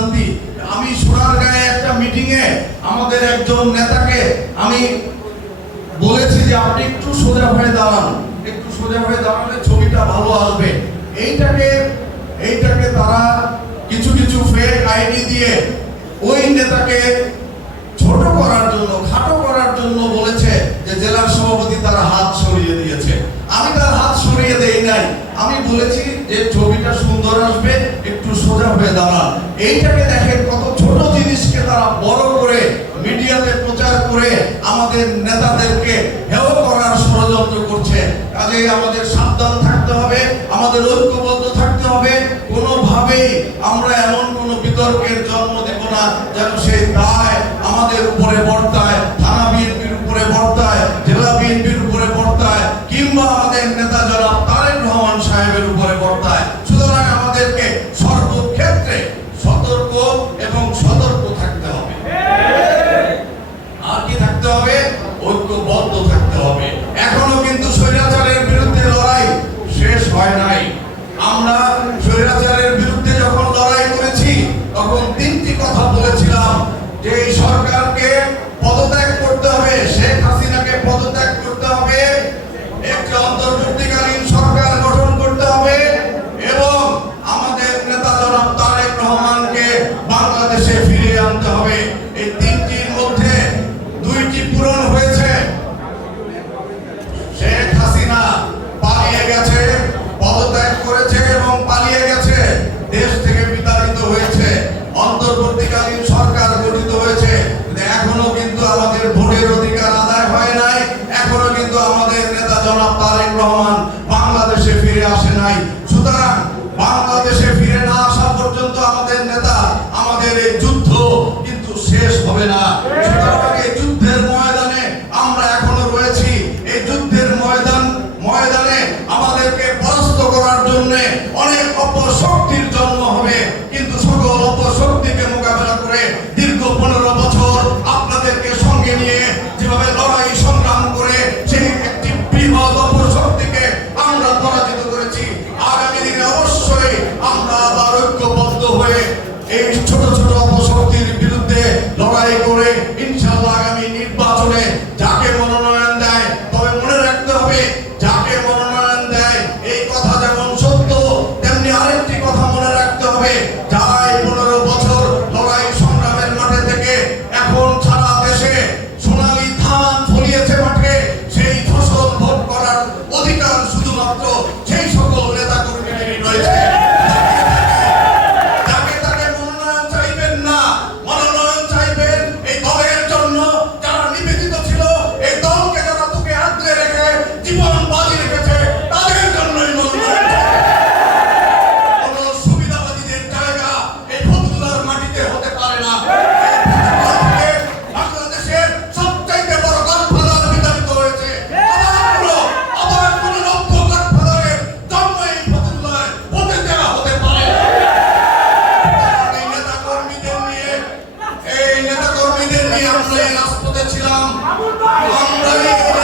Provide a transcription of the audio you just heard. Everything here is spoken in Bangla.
বিভ্রান্তি আমি সোনারগাঁয়ে একটা মিটিং এ আমাদের একজন নেতাকে আমি বলেছি যে আপনি একটু সোজা হয়ে দাঁড়ান। একটু সোজা হয়ে দাঁড়ালে ছবিটা ভালো আসবে। এইটাকে এইটাকে তারা কিছু কিছু ফেক আইডি দিয়ে ওই নেতাকে ছোট করার জন্য, খাটো করার জন্য বলেছে যে জেলার সভাপতি তার হাত সরিয়ে দিয়েছে। আমি তার হাত সরিয়ে দেই নাই। আমি বলেছি যে ছবিটা সুন্দর আসবে, একটু সোজা হয়ে দাঁড়ান। এইটাকে দেখেন কত ছোট জিনিসকে তারা বড় করে মিডিয়াতে প্রচার করে আমাদের নেতাদেরকে হেও করার ষড়যন্ত্র করছে। কাজেই আমাদের সাবধান থাকতে হবে, আমাদের ঐক্যবদ্ধ থাকতে হবে। কোনোভাবেই আমরা এমন কোনো বিতর্কের আমরা অন্তর্বর্তীকালীন সরকার গঠিত হয়েছে। এখনও কিন্তু আমাদের ভোটের অধিকার আদায় হয় নাই। এখনও কিন্তু আমাদের নেতা জনাব তারেক রহমান বাংলাদেশে ফিরে আসে নাই। সুতরাং বাংলাদেশে ফিরে না আসা পর্যন্ত আমাদের নেতা আমাদের এই যুদ্ধ কিন্তু শেষ হবে না। সুতরাং এই ছোট রাজপথে ছিলাম। আমরা